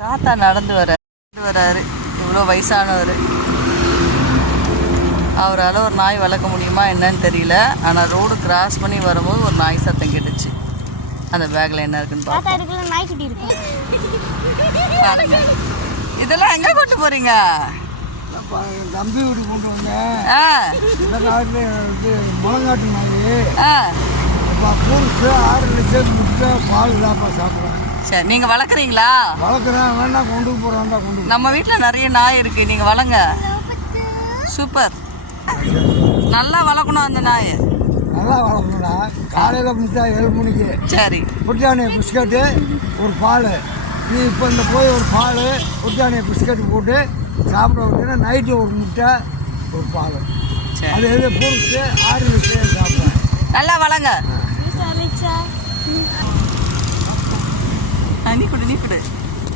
தாத்தா நடந்து வராரு. இவ்வளோ வயசானவர். அவரால் ஒரு நாய் வளர்க்க முடியுமா என்னன்னு தெரியல. ஆனால் ரோடு கிராஸ் பண்ணி வரும்போது ஒரு நாய் சத்தம் கேட்டுச்சு. அந்த பேக்கில் என்ன இருக்குன்னு பார்ப்போம். நாய்க்குட்டி இருக்கு பாருங்க. இதெல்லாம் எங்கே கொண்டு போகிறீங்க? தம்பி வீட்டுக்கு கொண்டு வந்தேன். முழங்காட்டு நாய் பூரிச்சு 6 லட்சம் முட்டை பால் இல்லாமல் சாப்பிட்றேன். சரி, நீங்கள் வளர்க்குறீங்களா? வளர்க்குறேன், வேணா கொண்டு போகிறான்டா கொண்டு. நம்ம வீட்டில் நிறைய நாய் இருக்குது, நீங்கள் வளங்க. சூப்பர், நல்லா வளர்க்கணும் அந்த நாய். நல்லா வளர்க்கணும்டா. காலையில் முட்டை 7 மணிக்கு. சரி, புட்டானிய பிஸ்கட்டு ஒரு பால். நீ இப்போ இந்த போய் ஒரு பால் புட்டானிய பிஸ்கட்டு போட்டு சாப்பிட விட்டீங்கன்னா நைட்டு ஒரு முட்டை ஒரு பால். அது எது பூரிச்சு 6 லட்சம் சாப்பிட்றேன். நல்லா வளங்க. நீ கொடு